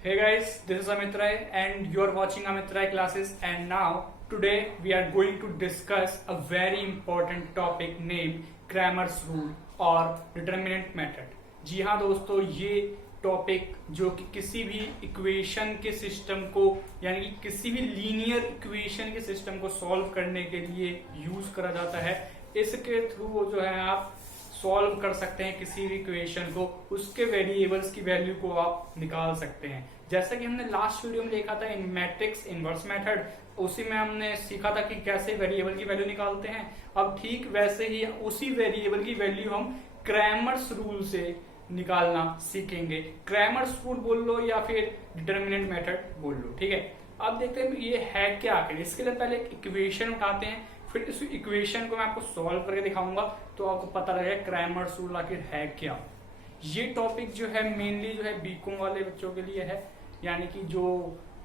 Hey guys, this is Amit Rai and you are watching Amit Rai classes, and now today we are going to discuss a very important topic named Cramer's rule or determinant method। जी हाँ दोस्तों, ये topic जो कि किसी भी equation के system को यानी कि किसी भी लीनियर इक्वेशन के सिस्टम को सॉल्व करने के लिए यूज करा जाता है। इसके थ्रू जो है आप सॉल्व कर सकते हैं किसी भी इक्वेशन को, उसके वेरिएबल्स की वैल्यू को आप निकाल सकते हैं। जैसा कि हमने लास्ट वीडियो में देखा था इन मैट्रिक्स इनवर्स मेथड, उसी में हमने सीखा था कि कैसे वेरिएबल की वैल्यू निकालते हैं। अब ठीक वैसे ही उसी वेरिएबल की वैल्यू हम क्रैमर्स रूल से निकालना सीखेंगे। क्रैमर्स रूल बोल लो या फिर डिटर्मिनेंट मेथड बोल लो, ठीक है। अब देखते हैं ये है क्या आखिर। इसके लिए पहले एक इक्वेशन उठाते हैं, फिर इस इक्वेशन को मैं आपको सॉल्व करके दिखाऊंगा तो आपको पता लगेगा क्रैमर्स रूल आखिर है क्या। ये टॉपिक जो है मेनली जो है बीकॉम वाले बच्चों के लिए है, यानी कि जो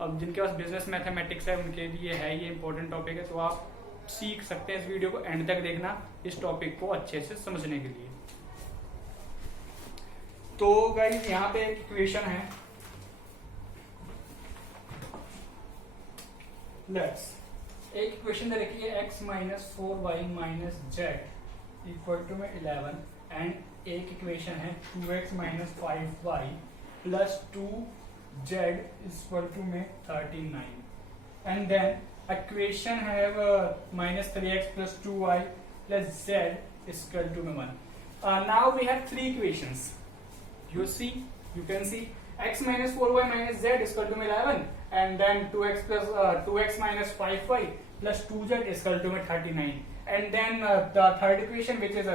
अब जिनके पास बिजनेस मैथमेटिक्स है उनके लिए है ये इंपॉर्टेंट टॉपिक है। तो आप सीख सकते हैं, इस वीडियो को एंड तक देखना इस टॉपिक को अच्छे से समझने के लिए। तो गाइस यहाँ पे एक इक्वेशन है, लेट्स एक इक्वेशन दे रखी है x minus 4y minus z equal to में 11 एंड एक इक्वेशन है 2x minus 5y plus 2z equal to में 39 एंड देन इक्वेशन है minus 3x plus 2y plus z equal to में 1। Now we have three equations, you can see x minus 4y minus z is equal to 11 and then 2x minus 5y plus 2z is equal to 39 and then the third equation which is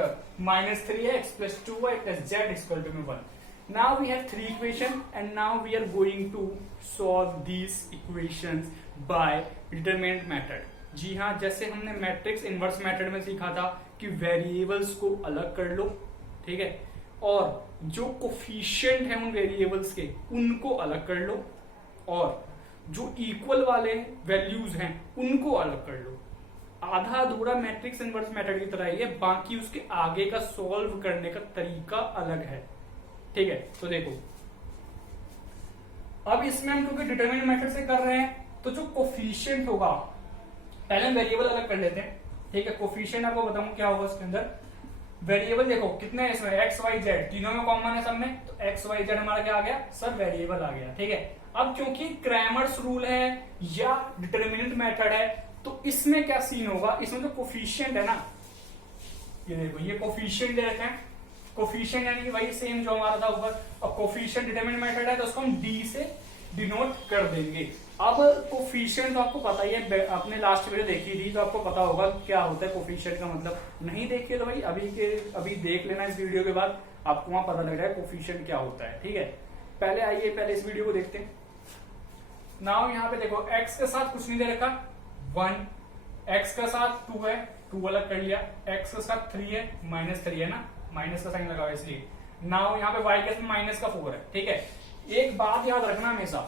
minus 3x plus 2y plus z is equal to 1. Now we have three equations and now we are going to solve these equations by determinant method। जी हाँ, जैसे हमने matrix inverse method में सीखा था कि variables को अलग कर लो, ठीक है, और जो कोफिशिएंट है उन वेरिएबल्स के उनको अलग कर लो, और जो इक्वल वाले वैल्यूज हैं उनको अलग कर लो। आधा अधूरा मैट्रिक्स इनवर्स मेथड की तरह ही है, बाकी उसके आगे का सॉल्व करने का तरीका अलग है, ठीक है। तो देखो अब इसमें हम क्योंकि डिटरमिनेंट मेथड से कर रहे हैं तो जो कोफिशिएंट होगा पहले हम वेरिएबल अलग कर लेते हैं, ठीक है। कोफिशिएंट आपको बताऊं क्या होगा इसके अंदर। वेरिएबल देखो कितने हैं इसमें, एक्स वाई जेड तीनों में कॉमन है सब में, तो एक्स वाई जेड हमारा क्या आ गया, सब वेरिएबल आ गया, ठीक है। अब क्योंकि क्रैमर्स रूल है या डिटरमिनेंट मेथड है तो इसमें क्या सीन होगा, इसमें जो कोफिशिएंट है ना, ये देखो ये कोफिशिएंट दे रखे हैं। कोफिशिएंट यानी कि वही सेम जो हमारा था ऊपर, और कोफिशिएंट डिटरमिनेंट मेथड है तो उसको हम डी से डिनोट कर देंगे। अब कोफिशिएंट तो आपको पता ही है, आपने लास्ट वीडियो देखी थी तो आपको पता होगा क्या होता है कोफिशिएंट का मतलब। नहीं देखिए तो भाई अभी देख लेना, इस वीडियो के बाद आपको वहां पता लग रहा है कोफिशिएंट क्या होता है, ठीक है। पहले आइए पहले इस वीडियो को देखते हैं। नाउ यहाँ पे देखो x के साथ कुछ नहीं दे रखा 1, x के साथ 2 है 2 अलग कर लिया, x के साथ 3 है माइनस 3 है ना, माइनस का साइन लगा हुआ इसलिए। नाउ यहाँ पे y के साथ माइनस का 4 है, ठीक है। एक बात याद रखना हमेशा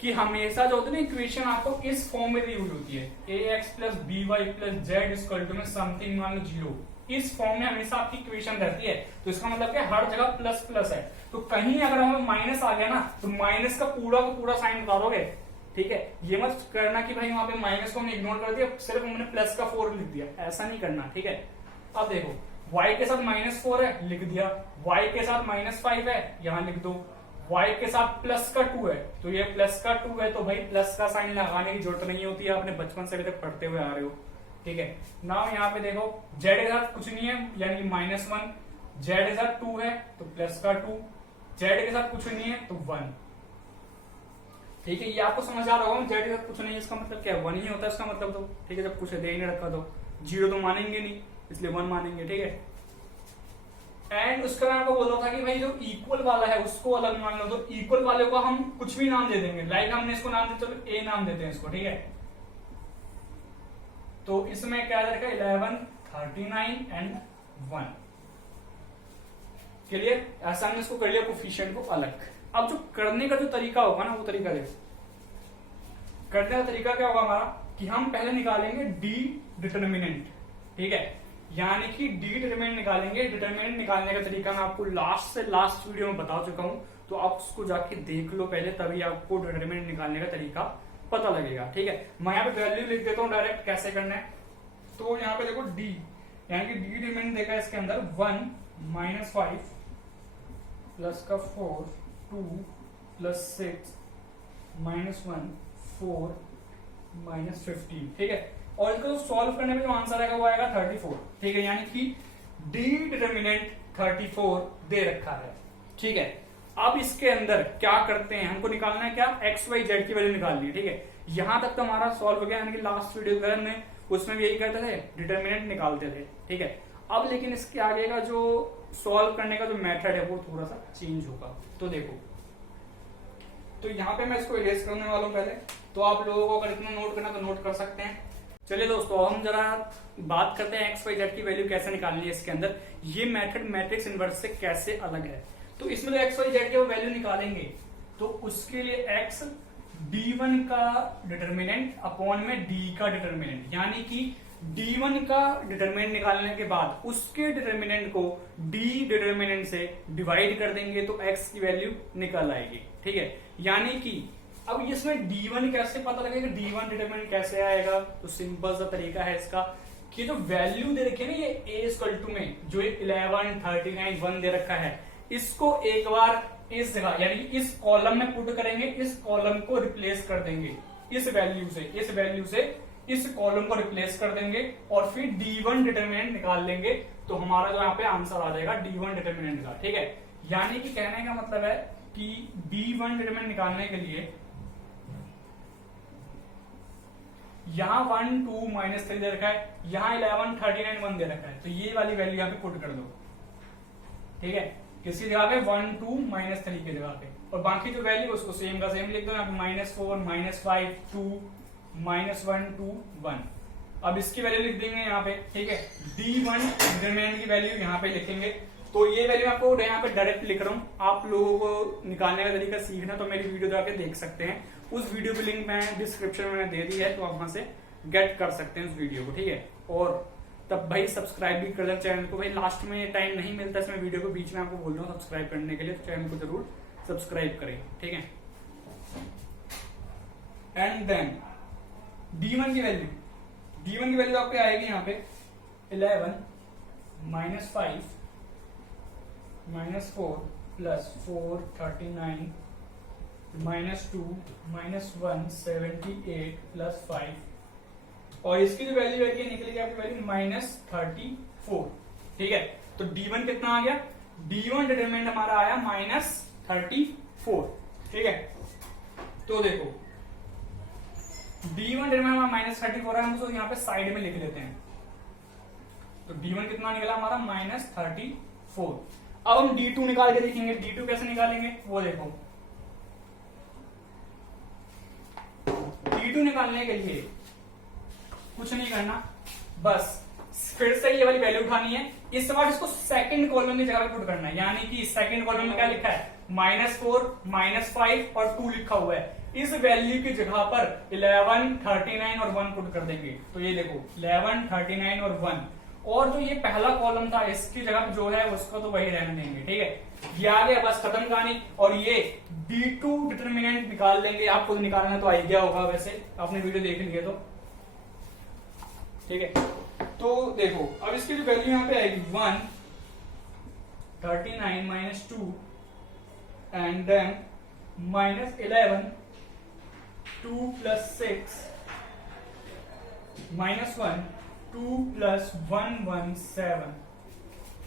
कि हमेशा जो होती है ना इक्वेशन आपको इस फॉर्म में यूज होती है, ax plus by plus z equal to में समथिंग मान लो 0, इस फॉर्म में हमेशा आपकी इक्वेशन रहती है। तो इसका मतलब क्या, हर जगह प्लस प्लस है, तो कहीं अगर हमें माइनस आ गया ना तो माइनस का पूरा साइन बता दोगे, ठीक है। ये मत करना कि भाई वहां पे माइनस को हमने इग्नोर कर दिया, सिर्फ हमने प्लस का 4 लिख दिया, ऐसा नहीं करना, ठीक है। अब देखो y के साथ माइनस 4 है लिख दिया, y के साथ माइनस 5 है यहाँ लिख दो, y के साथ प्लस का 2 है तो ये प्लस का 2 है तो भाई प्लस का साइन लगाने की जरूरत नहीं होती है, आपने बचपन से अभी तक पढ़ते हुए आ रहे हो, ठीक है। नाउ यहाँ पे देखो z के साथ कुछ नहीं है यानी -1, z के साथ 2 है तो प्लस का 2, z के साथ कुछ नहीं है तो 1, ठीक है। ये आपको समझ आ रहा होगा, z के साथ कुछ नहीं है इसका मतलब क्या है, 1 ही होता है इसका मतलब, तो ठीक है। जब कुछ दे ही नहीं रखा तो 0 तो मानेंगे नहीं, इसलिए 1 मानेंगे, ठीक है। एंड उसका मैं आपको बोल रहा था कि भाई जो इक्वल वाला है उसको अलग मान लो, तो इक्वल वाले को हम कुछ भी नाम दे देंगे, लाइक हमने इसको नाम दे, चलो ए नाम देते हैं इसको, ठीक है। तो इसमें क्या रखा 11 39 एंड 1, क्लियर। ऐसा हमने इसको कर लिया कोफिशिएंट को अलग। अब जो करने का जो तरीका होगा ना वो तरीका देखो, करने का तरीका क्या होगा हमारा कि हम पहले निकालेंगे डी डिटर्मिनेंट, ठीक है। यानी कि डी डिटरमिनेंट निकालेंगे। डिटरमिनेंट निकालने का तरीका मैं आपको लास्ट से लास्ट वीडियो में बता चुका हूं, तो आप उसको जाके देख लो पहले, तभी आपको डिटरमिनेंट निकालने का तरीका पता लगेगा। ठीक है, मैं यहाँ पे वैल्यू लिख देता हूँ डायरेक्ट कैसे करना है। तो यहाँ पे देखो डी, यानी कि डी डिटरमिनेंट देखा है इसके अंदर 1 - 5 प्लस का 4 2 प्लस 6 -1 4 -15। ठीक है, और इसको सॉल्व करने में जो आंसर आएगा वो आएगा 34। ठीक है, यानी कि डी डिटरमिनेंट 34 दे रखा है। ठीक है, अब इसके अंदर क्या करते हैं, हमको निकालना है क्या, एक्स वाई जेड की वैल्यू निकालनी है। ठीक है, यहां तक तो हमारा सॉल्व हो गया, यानी कि लास्ट वीडियो में उसमें भी यही कहते थे, डिटरमिनेंट निकालते थे। ठीक है, अब लेकिन इसके आगे का जो सॉल्व करने का जो मेथड है वो थोड़ा सा चेंज होगा। तो देखो, तो यहाँ पे मैं इसको इरेज करने वाला हूँ पहले, तो आप लोगों को अगर इतना नोट करना तो नोट कर सकते हैं। चलिए दोस्तों, हम जरा बात करते हैं एक्स वाई जेड की वैल्यू कैसे निकालनी है इसके अंदर। ये मेथड मैट्रिक्स इनवर्स से कैसे अलग है। तो इसमें तो एक्स वाई जेड की वो वैल्यू निकालेंगे, तो उसके लिए एक्स d1 का डिटरमिनेंट अपॉन में d का डिटरमिनेंट, यानी कि d1 का डिटरमिनेंट निकालने के बाद उसके डिटरमिनेंट को d डिटरमिनेंट से डिवाइड कर देंगे तो x की वैल्यू निकल आएगी। ठीक है, यानी कि अब इसमें d1 कैसे पता लगेगा, d1 डिटरमिनेंट कैसे आएगा। तो सिंपल सा तरीका है इसका कि जो वैल्यू दे रखी है ना, ये a में जो 11 39 1 दे रखा है, इसको एक बार इस जगह यानी इस कॉलम में पुट करेंगे, इस कॉलम को रिप्लेस कर देंगे इस वैल्यू से इस कॉलम को रिप्लेस कर देंगे और फिर d1 डिटरमिनेंट निकाल लेंगे, तो हमारा जो यहाँ पे आंसर आ जाएगा d1 डिटरमिनेंट का। ठीक है, यानी कि कहने का मतलब है कि d1 डिटरमिनेंट निकालने के लिए यहाँ 1 2 -3 दे रखा है, यहाँ 11 39 1 दे रखा है, तो ये वाली वैल्यू यहाँ पे पुट कर दो। ठीक है, किसी जगह पे 1 2 -3 की जगह पे, और बाकी जो वैल्यू उसको सेम का सेम लिख दो, यहाँ पे -4 -5 2 -1 2 1। अब इसकी वैल्यू लिख देंगे यहाँ पे। ठीक है, d1 डिटरमिनेंट की वैल्यू यहाँ पे लिखेंगे। तो ये वैल्यू आपको यहाँ पे डायरेक्ट लिख रहा हूँ, आप लोगों को निकालने का तरीका सीखना तो मेरी वीडियो जाके देख सकते हैं। उस वीडियो की लिंक मैं डिस्क्रिप्शन में दे दी है, तो आप वहां से गेट कर सकते हैं उस वीडियो को। ठीक है, और तब भाई सब्सक्राइब भी कर दें चैनल को। भाई लास्ट में टाइम नहीं मिलता इसमें वीडियो को बीच में आपको बोल रहा हूँ सब्सक्राइब करने के लिए, तो चैनल को जरूर सब्सक्राइब करें। ठीक है, एंड देन d1 की वैल्यू आपके आएगी यहाँ पे 11 -5 -4 प्लस 4 39 -2 -1 78 प्लस 5, और इसकी जो वैल्यू है निकलेगी आपकी वैल्यू -34। ठीक है, तो d1 कितना आ गया, d1 डिटरमिनेंट हमारा आया -34। ठीक है, तो देखो d1 डिटरमिनेंट हमारा -34 है, हम उसको यहाँ पे साइड में लिख लेते हैं। तो d1 कितना निकला हमारा -34। अब हम d2 निकाल के देखेंगे, d2 कैसे निकालेंगे वो देखो। d2 निकालने के लिए कुछ नहीं करना, बस फिर से ये वाली वैल्यू उठानी है, इस बार इसको सेकंड कॉलम की जगह पे पुट करना है। यानी कि सेकंड कॉलम में क्या लिखा है, -4 -5 और 2 लिखा हुआ है, इस वैल्यू की जगह पर 11 39 और 1 पुट कर देंगे। तो ये देखो 11 39 और 1, और जो ये पहला कॉलम था इसकी जगह जो है उसको तो वही रहने देंगे। ठीक है, ये आ गया, बस खत्म कहानी। और ये d2 डिटरमिनेंट निकाल लेंगे, आपको निकालना तो आ ही गया होगा, वैसे आपने वीडियो देख ली है तो। ठीक है, तो देखो अब इसकी जो वैल्यू यहाँ पे आएगी 1 39 -2 एंड देन -11 2 + 6 -1 2 + 1 7,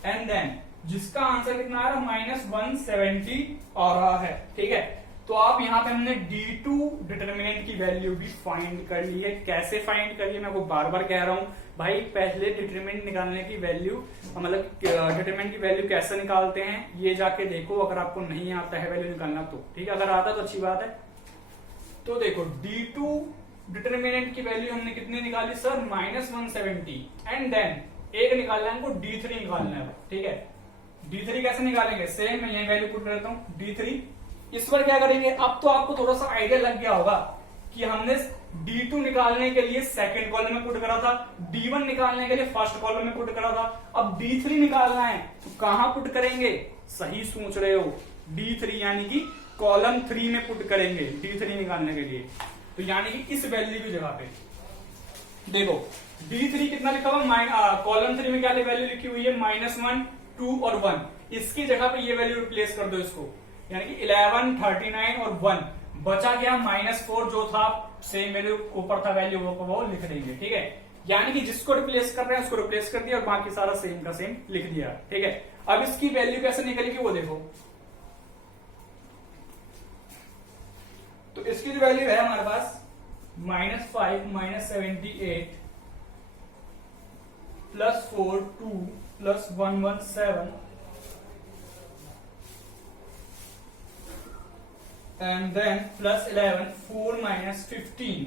एंड देन जिसका आंसर कितना आ रहा है -170 आ रहा है। ठीक है, तो आप यहाँ पे हमने d2 डिटरमिनेंट की वैल्यू भी फाइंड कर ली है। कैसे फाइंड करिए मैं वो बार बार कह रहा हूं भाई, पहले डिटरमिनेंट निकालने की वैल्यू मतलब डिटरमिनेंट की वैल्यू कैसे निकालते हैं ये जाके देखो, अगर आपको नहीं आता है वैल्यू निकालना तो। ठीक है, अगर आता है तो अच्छी बात है। तो देखो d2 डिटरमिनेंट की वैल्यू हमने कितनी निकाली सर, -170, एंड देन एक निकालना है हमको d3 निकालना है। ठीक है, d3 कैसे निकालेंगे, सेम मैं ये वैल्यू पुट करता हूँ d3। इस पर क्या करेंगे, अब तो आपको थोड़ा सा आइडिया लग गया होगा कि हमने D2 निकालने के लिए सेकंड कॉलम में पुट करा था, D1 निकालने के लिए फर्स्ट कॉलम में पुट करा था। अब D3 निकालना है तो कहां पुट करेंगे? सही सोच रहे हो, D3 यानी कि कॉलम 3 में पुट करेंगे D3 निकालने के लिए। तो यानी कि इस वैल्यू की जगह पे देखो D3 कितना लिखा हुआ, कॉलम 3 में क्या वैल्यू लिखी हुई है? -1, 2 और 1। इसकी जगह पे ये वैल्यू रिप्लेस कर दो इसको, यानी कि 11, 39 और 1 बचा गया -4 जो था सेम वैल्यू ऊपर था वैल्यू वो लिख देंगे। ठीक है, यानी कि जिसको रिप्लेस कर रहे हैं उसको रिप्लेस कर दिया और बाकी सारा सेम का सेम लिख दिया। ठीक है, अब इसकी वैल्यू कैसे निकलेगी वो देखो। तो इसकी जो वैल्यू है हमारे पास -5 -78 +4 2 +117 and then +11 4 -15।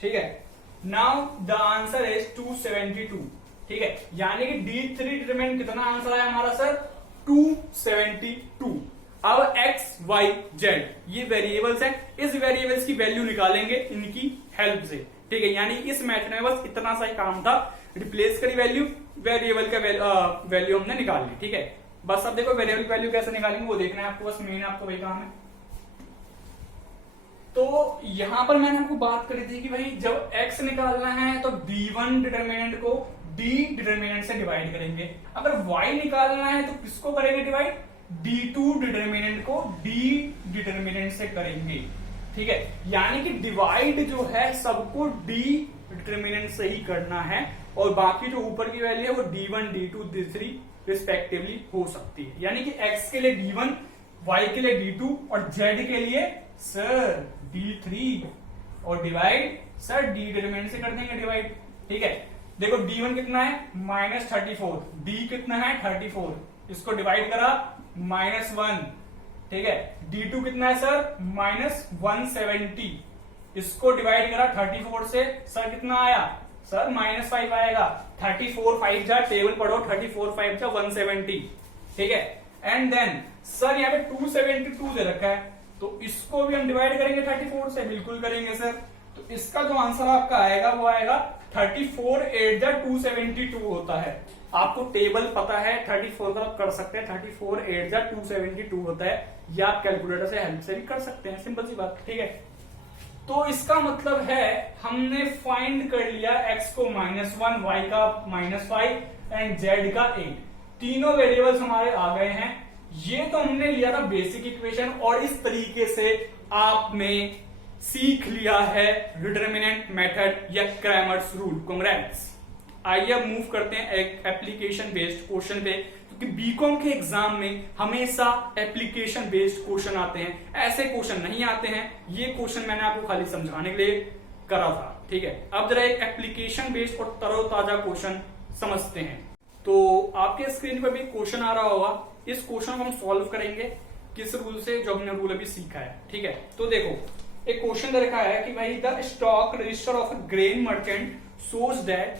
ठीक है, नाउ द आंसर इज 272। ठीक है, यानी कि D3 डिटरमिनेंट कितना आंसर आया हमारा सर? 272। अब x, y, z ये वेरिएबल्स हैं, इस वेरिएबल्स की वैल्यू निकालेंगे इनकी हेल्प से। ठीक है, यानी इस मैथ में बस इतना सा ही काम था, रिप्लेस करी वैल्यू, वेरिएबल का वैल्यू हमने निकाल ली। ठीक है, बस अब देखो वेरिएबल की वैल्यू कैसे निकालेंगे वो देखना है आपको, बस मेन आपको वही काम है। तो यहां पर मैंने आपको बात करी थी कि भाई जब x निकालना है तो D1 डिटरमिनेंट को D डिटरमिनेंट से डिवाइड करेंगे, अगर y निकालना है तो किसको करेंगे डिवाइड? D2 डिटरमिनेंट को D डिटरमिनेंट से करेंगे। ठीक है, यानी कि डिवाइड जो है सबको D डिटरमिनेंट से ही करना है और बाकी जो ऊपर की वैल्यू है वो D1, D2, D3 रिस्पेक्टिवली हो सकती है। यानी कि x के लिए D1, y के लिए D2 और z के लिए सर D3 और डिवाइड सर D डिटरमिनेंट से कर देंगे डिवाइड। ठीक है, देखो D1 कितना है? -34, D कितना है? 34, इसको डिवाइड करा -1। ठीक है, D2 कितना है सर? -170, इसको डिवाइड करा 34 से, सर कितना आया? सर -5 आएगा। 34 5 जा, टेबल पढ़ो, 34 5 जा 170। ठीक है, एंड देन सर यहाँ पे 272 दे रखा है तो इसको भी हम डिवाइड करेंगे 34 से, बिल्कुल करेंगे सर। तो इसका जो आंसर आपका आएगा वो आएगा 34 8 जा 272 होता है। आपको टेबल पता है 34 का कर सकते हैं, 34 8 जा 272 होता है, या आप कैलकुलेटर से हेल्प से भी कर सकते हैं, सिंपल सी बात। ठीक है, तो इसका मतलब है हमने फाइंड कर लिया x को -1, y का -5 एंड z का 8, तीनों वेरिएबल्स हमारे आ गए हैं। ये तो हमने लिया था बेसिक इक्वेशन और इस तरीके से आपने सीख लिया है डिटरमिनेंट मेथड या क्रैमर्स रूल। कांग्रेट्स। आइए अब मूव करते हैं एक एप्लीकेशन बेस्ड क्वेश्चन पे, क्योंकि बीकॉम के एग्जाम में हमेशा एप्लीकेशन बेस्ड क्वेश्चन आते हैं, ऐसे क्वेश्चन नहीं आते हैं। ये क्वेश्चन मैंने आपको खाली समझाने के लिए करा था। ठीक है, अब जरा एक एप्लीकेशन बेस्ड और तरोताजा क्वेश्चन समझते हैं। तो आपके स्क्रीन पर भी क्वेश्चन आ रहा होगा, इस क्वेश्चन को हम सॉल्व करेंगे किस रूल से, जो हमने रूल अभी सीखा है। ठीक है, तो देखो एक क्वेश्चन दे रखा है कि भाई the stock register of a grain merchant shows that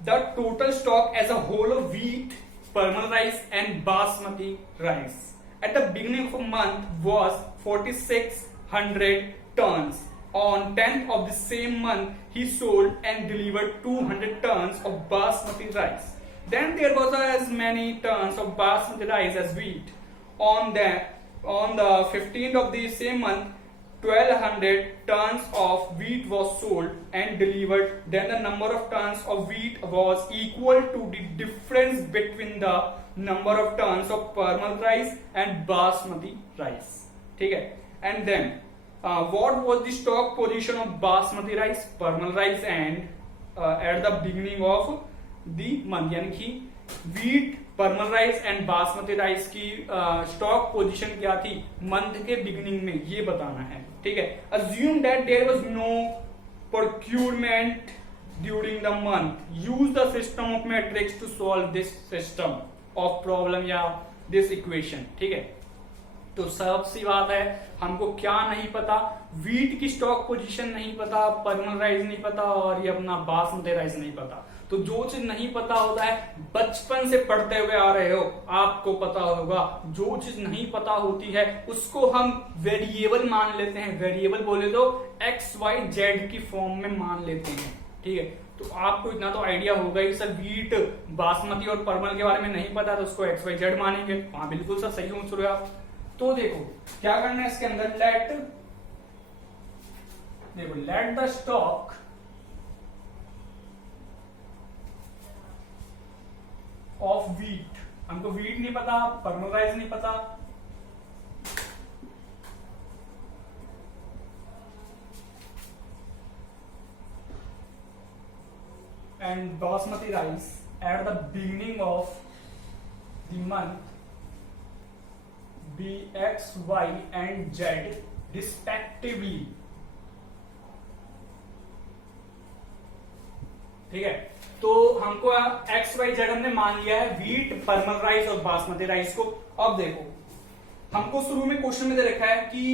the total stock as a whole of wheat, parmal rice and basmati rice at the beginning of month was 4600 tons. On 10th of the same month he sold and delivered 200 tons of basmati rice. Then there was as many tons of basmati rice as wheat. On the 15th of the same month, 1200 tons of wheat was sold and delivered. Then the number of tons of wheat was equal to the difference between the number of tons of parmal rice and basmati rice. ठीक है, and then what was the stock position of basmati rice, parmal rice and at the beginning of the month, यानी कि wheat, parmal rice and basmati rice की stock position क्या थी month के beginning में, ये बताना है। ठीक है, assume that there was no procurement during the month, use the system of matrix to solve this system of problem या दिस इक्वेशन। ठीक है, तो सब सी बात है, हमको क्या नहीं पता, व्हीट की स्टॉक पोजीशन नहीं पता, पर्मल राइस नहीं पता और ये अपना बासमती राइस नहीं पता। तो जो चीज नहीं पता होता है, बचपन से पढ़ते हुए आ रहे हो, आपको पता होगा, जो चीज नहीं पता होती है उसको हम वेरिएबल मान लेते हैं। वेरिएबल बोले तो एक्स वाई जेड की फॉर्म में मान लेते हैं, ठीक है। तो आपको इतना तो आइडिया होगा ही सर, वीट, बासमती और परमल के बारे में नहीं पता तो उसको एक्स वाई जेड मानेंगे। हाँ बिल्कुल सर, सही सोच रहे हो आप। तो देखो क्या करना है इसके अंदर, let the stock of wheat, हमको वीट नहीं पता, परमल राइस नहीं पता, and basmati rice at the beginning of the month be X, Y and Z respectively, ठीक है। तो हमको X, Y, Z हमने मान लिया है, वीट, परमल राइस और बासमती राइस को। अब देखो हमको शुरू में क्वेश्चन में दे रखा है कि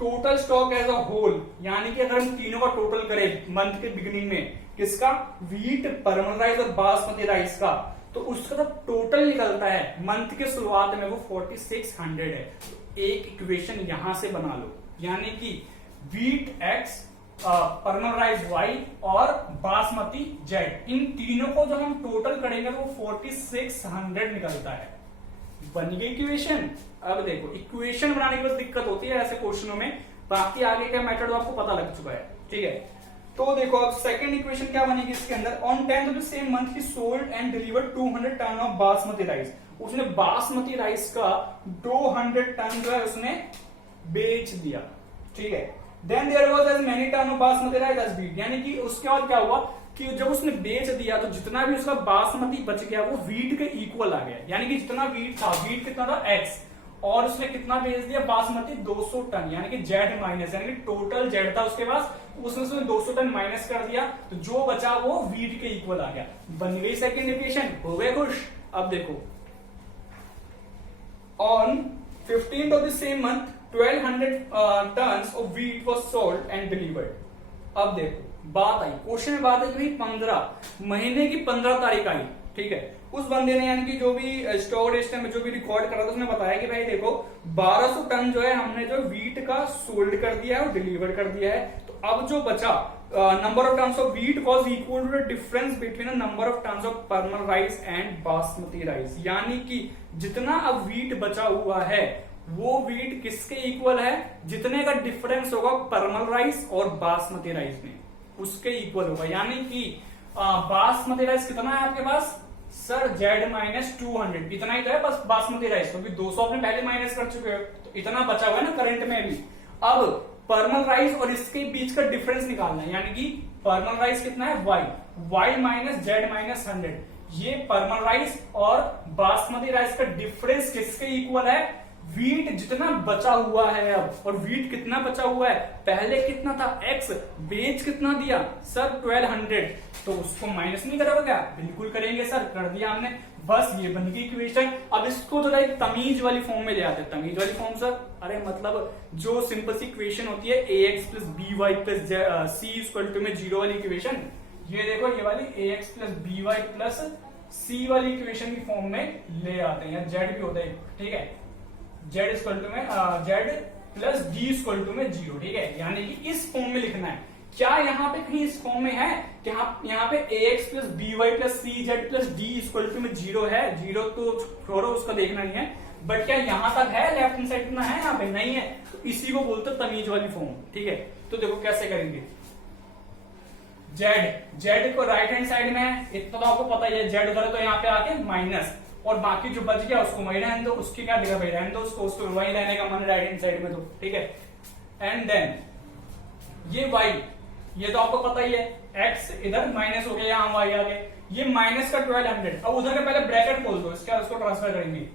total stock as a whole, यानी कि अगर हम तीनों का टोटल करें मंथ के बिगिनिंग में, किसका, वीट, परमल राइस और बासमती राइस का, तो उसका तो टोटल निकलता है मंथ के शुरुआत में वो 4600 है। तो एक इक्वेशन यहां से बना लो, यानी कि वीट एक्स, परमल राइस वाई और बासमती जेड, इन तीनों को जब हम टोटल करेंगे तो 4600 निकलता है। बन गई इक्वेशन। अब देखो इक्वेशन बनाने की बस दिक्कत होती है ऐसे क्वेश्चनों में, बाकी आगे का मेथड आपको पता लग चुका है, ठीक है। तो देखो अब सेकंड इक्वेशन क्या बनेगी इसके अंदर, on 10th of the same month ही sold and delivered 200 ton of basmati rice, उसने बासमती राइस का 200 टन जो है उसने बेच दिया, ठीक है। Then there was as many ton of basmati rice as wheat, यानी कि उसके बाद क्या हुआ कि जब उसने बेच दिया तो जितना भी उसका बासमती बच गया वो वीट के इक्वल आ गया, यानी कि जितना वीट था, वीट कितना था एक्स, और उसने कितना बेच दिया बासमती 200 टन, यानी कि जेड माइनस, यानी कि टोटल जेड था उसके पास, उसने 200 टन माइनस कर दिया तो जो बचा वो वीट के इक्वल आ गया। बन गई सेकंड इक्वेशन, हो गए खुश। अब देखो on 15th of the same month 1200 tons of wheat was sold and delivered। अब देखो बात आई, क्वेश्चन में बात है कि 15 महीने की 15 तारीख आई, ठीक है। उस बंदे ने यानी कि जो भी स्टॉक लिस्ट में जो भी रिकॉर्ड करा था उसने बताया कि भाई देखो 1200 टन जो है हमने जो वीट का सोल्ड कर दिया है और डिलीवर कर दिया है, तो अब जो बचा number of tons of wheat was equal to the difference between the number of tons of parmal rice and basmati rice, यानी कि जितना अब वीट बचा हुआ है वो वीट किसके इक्वल है, जितने का डिफरेंस होगा परमल राइस और बासमती राइस में उसके इक्वल होगा। यानी कि बासमती राइस कितना है आपके पास सर, जेड माइनस 200, इतना ही तो है बस बासमती राइस, क्योंकि 200 आपने पहले माइनस कर चुके हो तो इतना बचा हुआ है ना करंट में भी। अब परमल राइस और इसके बीच का डिफरेंस निकालना है, यानी कि परमल राइस कितना है y, y minus z minus 100, ये परमल राइस और बासमती राइस का डिफरेंस किसके इक्वल है, वीट जितना बचा हुआ है अब, और वीट कितना बचा हुआ है, पहले कितना था एक्स, बेच कितना दिया सर 1200, तो उसको माइनस नहीं करोगे क्या, बिल्कुल करेंगे सर, कर दिया हमने, बस ये बन गई इक्वेशन। अब इसको थोड़ा एक तमीज वाली फॉर्म में ले आते हैं। तमीज वाली फॉर्म सर, अरे मतलब जो सिंपल सी इक्वेशन होती है ax plus B Y plus C equal to में 0 वाली इक्वेशन, ये देखो ये वाली ax plus B Y plus C वाली इक्वेशन की फॉर्म में ले आते हैं, जेड भी होता है, ठीक है, जेड इक्वल टू में z plus d equal to में 0, ठीक है, यानी कि इस फॉर्म में लिखना है। क्या यहाँ पे कहीं इस फॉर्म में है कि यहाँ पे ax plus B Y plus c z plus d equal to में 0 है, 0 तो छोड़ो उसका देखना नहीं है, बट क्या यहाँ तक है, लेफ्ट हैंड साइड में है, यहाँ पे नहीं है, तो इसी को बोलते तमीज वाली फॉर्म, ठीक है। तो देखो कैसे करेंगे, जेड को राइट हैंड साइड में है, इतना तो आपको पता ही है, जेड उधर है तो यहाँ पे आके माइनस, और बाकी जो बच गया उसको वही रहने दो, उसकी क्या दिखा भाई रहने दो उसको वही रहने का मन राइट हैंड साइड में तो, ठीक है। एंड देन ये वाई, ये तो आपको पता ही है, एक्स इधर माइनस हो गया, यहाँ वाई आ गए, ये माइनस का 1200, अब उधर का पहले ब्रैकेट खोल दो, इसका उसको ट्रांसफर करेंगे,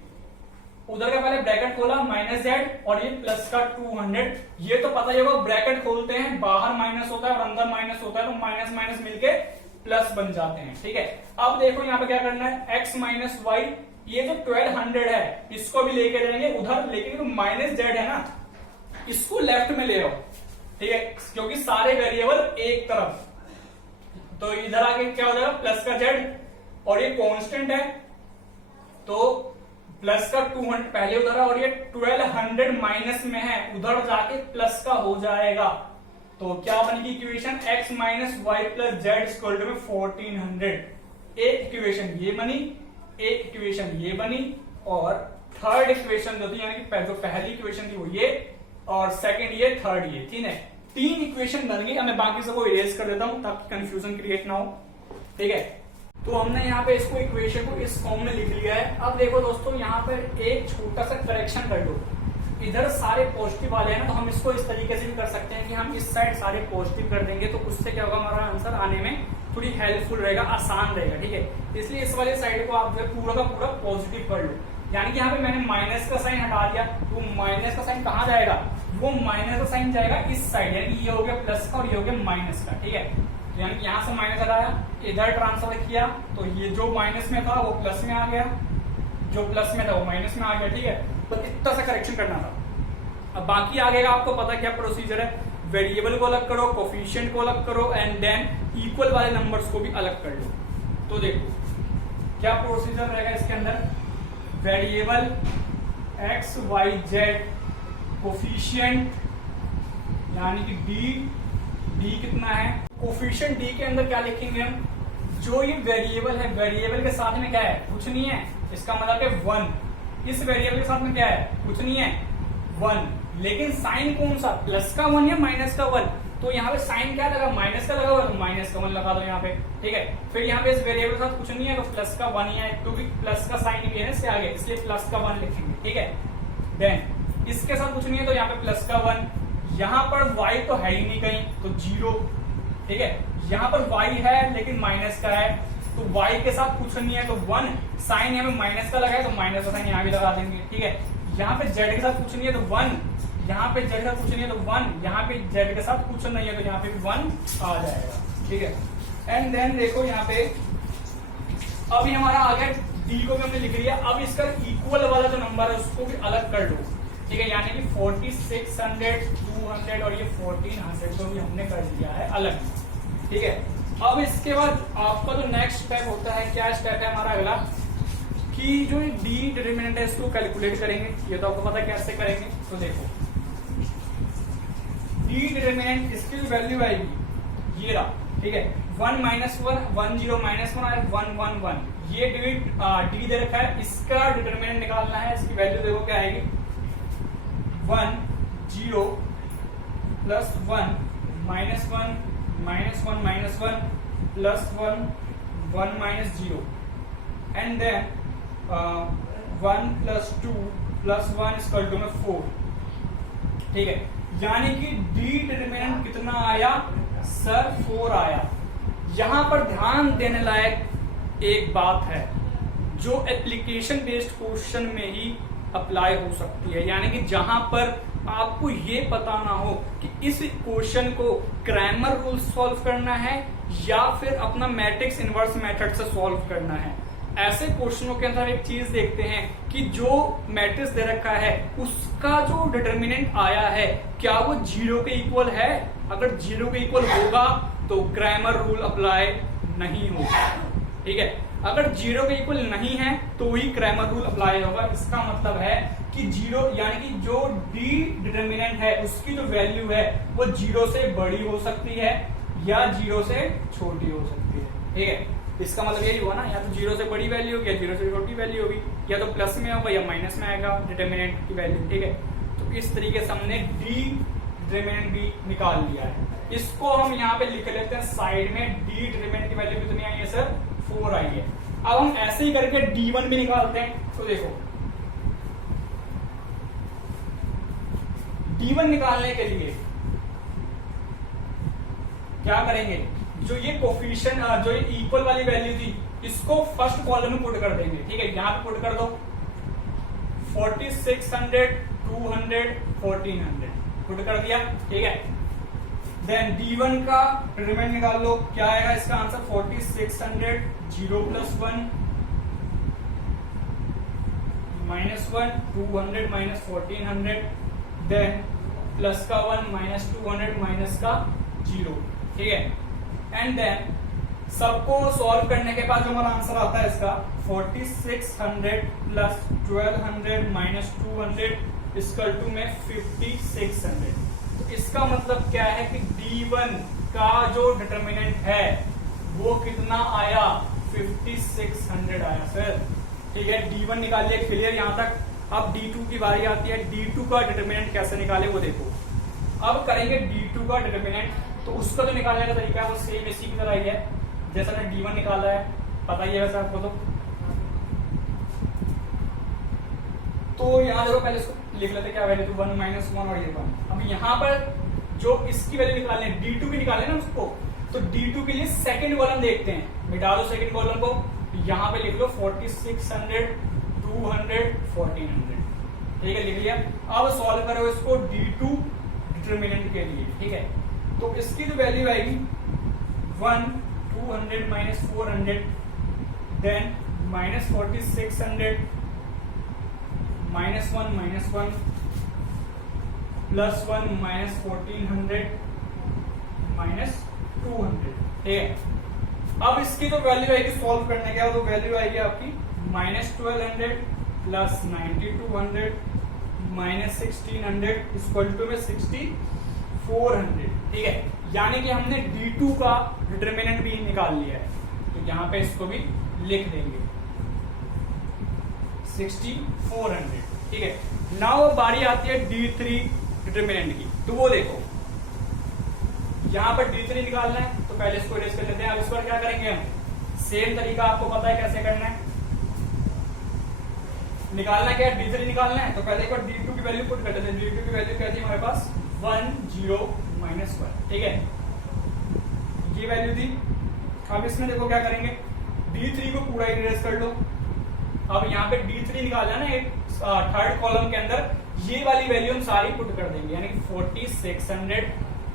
उधर का पहले ब्रैकेट खोला माइनस जेड और ये प्लस का 200, ये तो पता ही होगा ब्रैकेट खोलते हैं बाहर माइनस होता है और अंदर माइनस होता है, तो माइनस माइनस मिलके प्लस बन जाते हैं, ठीक है। अब देखो यहाँ पे क्या करना है, x माइनस वाई, ये जो 1200 है इसको भी लेके जाएंगे उधर, लेकिन तो माइनस जेड है ना, इसको लेफ्ट में ले आओ, ठीक है, क्योंकि सारे वेरिएबल एक तरफ, तो इधर आके क्या हो जाएगा प्लस का जेड, और ये कांस्टेंट है तो प्लस का 200 पहले उधर है, और ये 1200 माइनस में है, उधर जाके प्लस का हो जाएगा। तो क्या बनेगी equation, x minus y plus z equal to 1400। एक इक्वेशन ये बनी, एक इक्वेशन ये बनी, और थर्ड इक्वेशन जो थी यानी कि जो पहली इक्वेशन थी वो ये, और सेकंड ये, थर्ड ये, ठीक है। 3 इक्वेशन बन गई। अब मैं बाकी सबको इरेज कर देता हूं ताकि कंफ्यूजन क्रिएट ना हो, ठीक है। तो हमने यहाँ पे इसको इक्वेशन को इस फॉर्म में लिख लिया है। अब देखो दोस्तों, यहाँ पर एक छोटा सा करेक्शन कर लो। इधर सारे पॉजिटिव वाले हैं ना, तो हम इसको इस तरीके से भी कर सकते हैं कि हम इस साइड सारे पॉजिटिव कर देंगे, तो उससे क्या होगा, हमारा आंसर आने में थोड़ी हेल्पफुल रहेगा, आसान रहेगा, ठीक है। इसलिए इस वाले साइड को आप पूरा का पूरा पॉजिटिव कर लो। यानी कि यहाँ पे मैंने माइनस का साइन हटा दिया, तो माइनस का साइन कहाँ जाएगा, वो माइनस का साइन जाएगा इस साइड, यानी कि ये हो गया प्लस का और ये हो गया माइनस का, ठीक है। तो यानी कि यहाँ से माइनस हटाया, इधर ट्रांसफर किया, तो ये जो माइनस में था वो प्लस में आ गया, जो प्लस में था वो माइनस में आ गया, ठीक है। तो इतना सा करेक्शन करना था। अब बाकी आगे का आपको पता क्या प्रोसीजर है, वेरिएबल को अलग करो, कोफिशिएंट को अलग करो, एंड देन इक्वल वाले नंबर्स को भी अलग कर लो। तो देखो क्या प्रोसीजर रहेगा इसके अंदर, variable x y z, coefficient यानी कि डी कितना है, कोफिशिएंट डी के अंदर क्या लिखेंगे हम, जो ये वेरिएबल है, वेरिएबल के साथ में क्या है, कुछ नहीं है, इसका मतलब है 1। इस वेरिएबल के साथ में क्या है, कुछ नहीं है, 1। लेकिन साइन कौन सा, प्लस का 1 या माइनस का 1, तो यहाँ पे साइन क्या लगा, माइनस का लगा हुआ, तो माइनस का 1 लगा दो यहाँ पे, ठीक है। फिर यहाँ पे इस वेरिएबल के साथ कुछ नहीं है, तो प्लस का 1 ही है, क्योंकि प्लस का साइन भी है इससे आगे, इसलिए प्लस का 1 लिखेंगे, ठीक है। देन इसके साथ कुछ नहीं है, तो यहाँ पे प्लस का 1, यहाँ पर y तो है ही नहीं कहीं, तो 0, ठीक है। यहाँ पर y है लेकिन माइनस का है, तो y के साथ कुछ नहीं है, तो 1, साइन यहाँ पे माइनस का लगा है, तो माइनस का साइन यहाँ भी लगा देंगे, ठीक है। यहाँ पे z के साथ कुछ नहीं है, तो 1, यहाँ पे z के साथ कुछ नहीं है, तो 1, यहाँ पे z के साथ कुछ नहीं है, तो यहाँ पे भी 1 आ जाएगा, ठीक है। एंड देन देखो यहाँ पे अभी हमारा आ गया d को भी हमने लिख लिया। अब इसका इक्वल वाला जो नंबर है उसको भी अलग कर लो, ठीक है। यानी कि 4600, 200 और ये 1400 को भी हमने कर दिया है अलग, ठीक है। अब इसके बाद आपका जो नेक्स्ट स्टेप होता है, क्या स्टेप है हमारा अगला, कि जो ये डी डिटरमिनेंट है इसको कैलकुलेट करेंगे। ये तो आपको पता है कैसे करेंगे, तो देखो डी डिटरमिनेंट इसकी जो वैल्यू आएगी ये रहा, ठीक है। 1 माइनस 1, 1 0 माइनस 1 और 1 1 1, ये डी दे रखा है, इसका डिटरमिनेंट निकालना है। इसकी वैल्यू देखो क्या आएगी, 1 0 plus 1 minus 1 minus 1 minus 1 plus 1 1 minus 0, and then 1 plus 2 plus 1 equal to 4, ठीक है। यानी कि डी डिटरमिनेंट कितना आया सर, 4 आया। यहां पर ध्यान देने लायक एक बात है, जो एप्लीकेशन बेस्ड क्वेश्चन में ही अप्लाई हो सकती है, यानी कि जहां पर आपको ये पता ना हो कि इस क्वेश्चन को क्रैमर रूल सॉल्व करना है या फिर अपना मैट्रिक्स इनवर्स मेथड से सॉल्व करना है। ऐसे क्वेश्चनों के अंदर एक चीज देखते हैं कि जो मैट्रिक्स दे रखा है उसका जो डिटरमिनेंट आया है क्या वो 0 के इक्वल है। अगर 0 के इक्वल होगा तो क्रैमर रूल अप्लाई नहीं होगा, ठीक है। अगर 0 के इक्वल नहीं है तो ही क्रैमर रूल अप्लाई होगा। इसका मतलब है कि 0 यानी कि जो डी डिटरमिनेंट है उसकी जो वैल्यू है वो 0 से बड़ी हो सकती है या 0 से छोटी हो सकती है, ठीक है। इसका मतलब यही हुआ ना, या तो 0 से बड़ी वैल्यू होगी या 0 से छोटी वैल्यू होगी, या तो प्लस में होगा या माइनस में आएगा डिटरमिनेंट की वैल्यू, ठीक है। तो इस तरीके से हमने डी डिटरमिनेंट भी निकाल लिया है। इसको हम यहाँ पे लिख लेते हैं साइड में, डी डिटरमिनेंट की वैल्यू कितनी आई है सर, 4 आई है। अब हम ऐसे ही करके D1 भी निकालते हैं। तो देखो D1 निकालने के लिए क्या करेंगे, जो ये कोफिशिएंट जो ये इक्वल वाली वैल्यू थी इसको फर्स्ट कॉलम में पुट कर देंगे, ठीक है। यहां पे पुट कर दो 4600 200 1400 पुट कर दिया, ठीक है। देन D1 का डिटरमिनेंट निकाल लो, क्या आएगा इसका answer 4600 0 plus 1 minus 1 200 minus 1400 then plus का 1 माइनस 200 माइनस का 0, ठीक है। एंड देन सबको सॉल्व करने के बाद जो हमारा आंसर आता है इसका 4600 प्लस 1200 माइनस 200 इक्वल टू में 5600। तो इसका मतलब क्या है कि D1 का जो डिटर्मिनेंट है वो कितना आया, 5600 आया सर। ठीक है, D1 निकालिए, क्लियर यहाँ तक। अब D2 की बारी आती है, D2 का डिटर्मिनेंट कैसे निकाले वो देखो। अब करेंगे D2 का डिटर्मिनेंट, तो उसका जो निकालने का तरीका है वो सेम इसी की तरह ही है जैसा ने D1 निकाला है, पता ही है वैसे आपको। तो यहाँ देखो, पहले इसको लिख लेते क्या वैल्यू, 1 माइनस 1 और ये 1। अब यहाँ पर जो इसकी वैल्यू निकालनी है, D2 की निकालनी है ना उसको, तो D2 के लिए सेकंड कॉलम देखते हैं, मिटा दो सेकंड कॉलम को, यहाँ पे लिख लो 4600 200 1400। ठीक है, लिख लिया। अब सॉल्व करो इसको D2 डिटर्मिनेंट के लिए। ठीक है, तो इसकी जो वैल्यू आएगी 1 200 minus 400 then minus 4600 minus 1 plus 1 minus 1400 minus 200। ठीक है, अब इसकी जो वैल्यू आएगी सॉल्व करने के बाद, तो वैल्यू आएगी आपकी minus 1200 plus 9200 minus 1600 equal to में 6400। ठीक है, यानी कि हमने D2 का डिटर्मिनेंट भी निकाल लिया है, तो यहाँ पे इसको भी लिख देंगे 6400। ठीक है, नाउ बारी आती है D3 डिटर्मिनेंट की, तो वो देखो यहाँ पर D3 निकालना है, तो पहले इसको इरेज कर लेते हैं। अब इस पर क्या करेंगे हम, सेम तरीका आपको पता है कैसे करना है। निकालना क्या है, D3 निकालना है, तो पहले एक बार D2 की वैल्यू पुट कर लेते हैं। D2 की वैल्यू क्या थी हमारे पास 1 0 माइनस 1। ठीक है, ये वैल्यू थी। अब इसमें देखो क्या करेंगे, D3 को पूरा इरेज कर लो। अब यहाँ पे D3 निकालना ना, एक थर्ड कॉलम के अंदर ये वाली वैल्यू हम सारी पुट कर देंगे, यानी कि 4600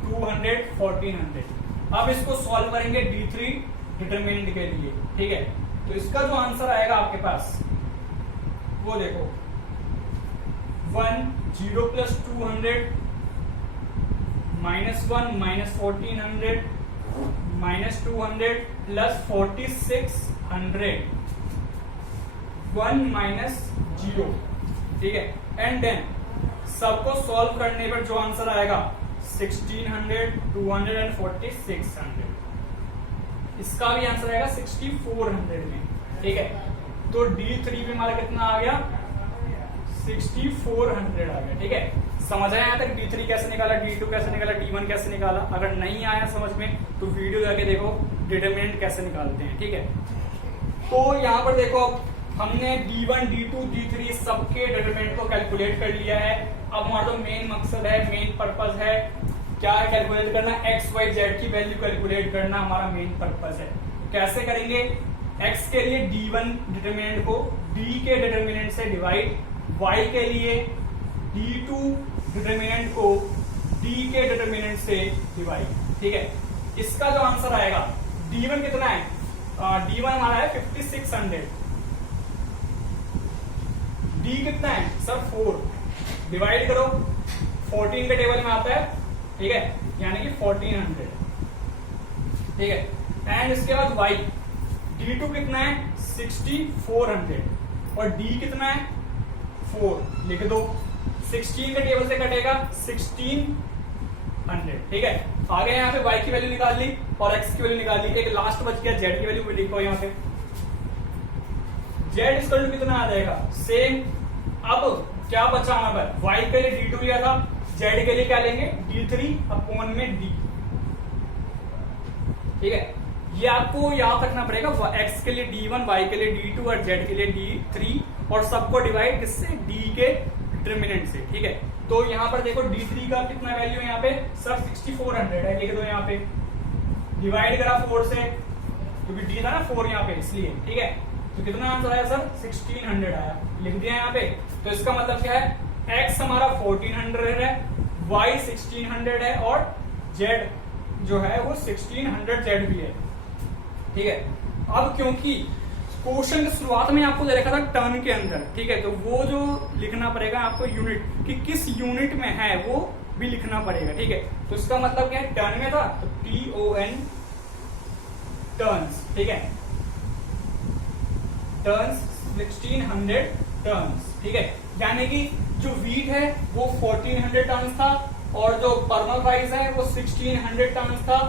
200 1400। अब इसको सॉल्व करेंगे D3 डिटर्मिनेंट के लिए। ठीक है, तो इसका जो आंसर आएगा आपके पास वो देखो 1 0 plus 200 minus 1 minus 1400 minus 200 plus 4600 1 minus 0। ठीक है, एंड देन सबको सॉल्व करने पर जो आंसर आएगा 1600 200 एंड 4600। इसका भी आंसर आएगा 6400 में। ठीक है, तो D3 में हमारा कितना आ गया, 6400 आ गया। ठीक है, समझ आया यहाँ तक D3 कैसे निकाला, D2 कैसे निकाला, D1 कैसे निकाला। अगर नहीं आया समझ में तो वीडियो जाके देखो डिटरमिनेंट कैसे निकालते हैं। ठीक है, तो यहाँ पर देखो हमने D1 D2 D3 सबके डिटरमिनेंट को कैलकुलेट कर लिया है। अब हमारा जो मेन मकसद है, मेन पर्पस है क्या है, कैलकुलेट करना, एक्स वाई जेड की वैल्यू कैलकुलेट करना हमारा मेन पर्पस है। कैसे करेंगे, एक्स के लिए D1 डिटरमिनेंट को D के डिटरमिनेंट से डिवाइड, y के लिए D2 डिटरमिनेंट को D के डिटरमिनेंट से डिवाइड। ठीक है, इसका जो आंसर आएगा D1 कितना है, D1 हमारा है 5600, D कितना है सर 4, डिवाइड करो 14 के टेबल में आता है। ठीक है, यानी कि 1400। ठीक है, एंड इसके बाद y D2 कितना है 6400 और D कितना है 4, लिख दो। 16 के टेबल से कटेगा 1600। ठीक है, आगे यहाँ पे y की वैल्यू निकाल ली और x की वैल्यू निकाल ली। एक लास्ट बच गया z की वैल्यू भी लिखो यहाँ पे। z इक्वल टू कितना आ जाएगा सेम। अब क्या बचा हमारे पास, y के लिए D2 लिया था, z के लिए क्या लेंगे D3 अपॉन में D। ठीक है, ये आपको याद रखना पड़ेगा, x के लिए D1, y के लिए D2 और z के लिए D3 और सबको डिवाइड किससे, D के डिटरमिनेंट से। ठीक है, तो यहाँ पर देखो D3 का कितना वैल्यू है यहाँ पे सर 6400 है, लिख दो यहाँ पे। डिवाइड करा 4 से क्योंकि D था ना 4 यहाँ पे इसलिए। ठीक है, तो कितना आंसर आया सर 1600 आया, लिख दिया यहाँ पे। तो इसका मतलब क्या है, x हमारा 1400 है, y 1600 है और z जो है वो 1600 z भी है। ठीक है, अब क्योंकि क्वेश्चन की शुरुआत में आपको दे रखा था टर्न के अंदर, ठीक है, तो वो जो लिखना पड़ेगा आपको यूनिट कि किस यूनिट में है वो भी लिखना पड़ेगा। ठीक है, तो इसका मतलब क्या है, टर्न में था तो TON टर्न्स, ठीक है, टर्न्स 1600 टर्न्स, ठीक है, यानी कि जो वीट है वो 1400 टर्न्स था और जो पर्मल राइस है वो 1600 टर्न्स था।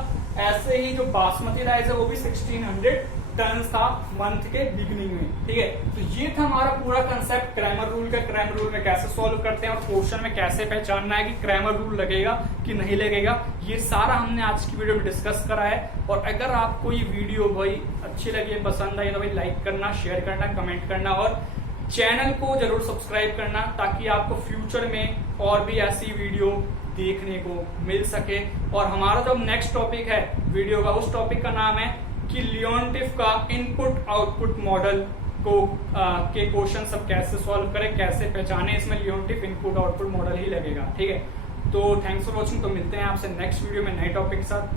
ऐसे ही जो बासमती राइस है वो भी 1600 टर्न्स था मंथ के बिगिनिंग में, ठीक है। तो ये था हमारा पूरा कंसेप्ट क्रैमर रूल का। क्रैमर रूल में कैसे सॉल्व करते हैं और क्वेश्चन में कैसे पहचानना है कि क्रैमर रूल लगेगा कि नहीं लगेगा, ये सारा हमने आज की वीडियो में डिस्कस करा है। और अगर आपको ये वीडियो भाई अच्छी लगी, पसंद आई तो भाई लाइक करना, शेयर करना, कमेंट करना और चैनल को जरूर सब्सक्राइब करना, ताकि आपको फ्यूचर में और भी ऐसी वीडियो देखने को मिल सके। और हमारा जो नेक्स्ट टॉपिक है वीडियो का, उस टॉपिक का नाम है कि लियोनटिफ का इनपुट आउटपुट मॉडल को के क्वेश्चन सब कैसे सॉल्व करें, कैसे पहचाने, इसमें लियोनटिफ इनपुट आउटपुट मॉडल ही लगेगा, ठीक है। तो थैंक्स फॉर वॉचिंग। तो मिलते हैं आपसे नेक्स्ट वीडियो में नए टॉपिक के साथ।